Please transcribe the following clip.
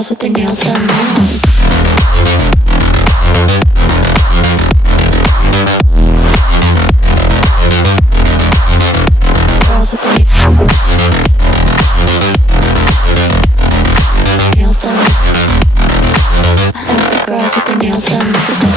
girls with their nails done now. Girls with their nails done. I like the girls with their nails done.